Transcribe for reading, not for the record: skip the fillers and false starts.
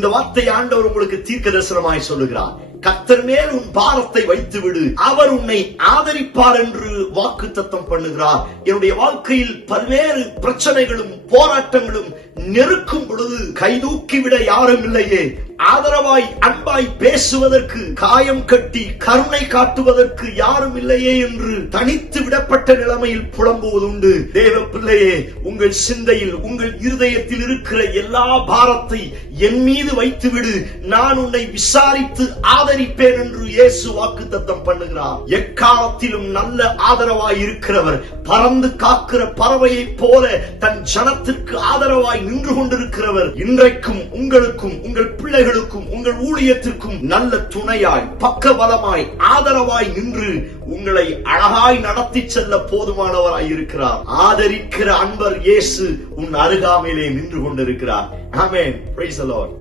இந்த வார்த்தை ஆண்டவர் உங்களுக்கு தீர்க்க தரிசனமாய் சொல்லுகிறார். கர்த்தர் மேல் உன் பாரத்தை வைத்து விடு, அவர் உன்னை ஆதரிப்பார் என்று வாக்குத்தத்தம் பண்ணுகிறார். என்னுடைய வாழ்க்கையில் பல்வேறு பிரச்சனைகளும் போராட்டங்களும் நெருக்கும் பொழுது கைதூக்கிவிட யாரும் இல்லையே, ஆதரவாய் அன்பாய் பேசுவதற்கு, காயம் கட்டி கருணை காட்டுவதற்கு யாரும் இல்லையே என்று தனித்து விடப்பட்ட நிலைமையில் புலம்புவதுண்டு. தேவ பிள்ளையே, உங்கள் சிந்தையில் உங்கள் இருதயத்தில் இருக்கிற எல்லா பாரத்தை என் மீது வைத்துவிடு, நான் உன்னை விசாரித்து ஆதரிப்பேன் என்று இயேசு வாக்குத்தத்தம் பண்ணுகிறார். எக்காலத்திலும் நல்ல ஆதரவாய் இருக்கிறவர், பறந்து காக்கிற பறவையை போல தன் ஜனத்திற்கு ஆதரவாய் நின்று கொண்டிருக்கிறவர், இன்றைக்கும் உங்களுக்கும் உங்கள் பிள்ளைகளுக்கும் உங்கள் ஊழியத்திற்கும் நல்ல துணையாய் பக்கபலமாய் ஆதரவாய் நின்று உங்களை அழகாய் நடத்தி செல்ல போதுமானவராய் இருக்கிறார். ஆதரிக்கிற அன்பர் இயேசு உன் அருகாமையிலே நின்று கொண்டிருக்கிறார். ஆமென். Praise the Lord.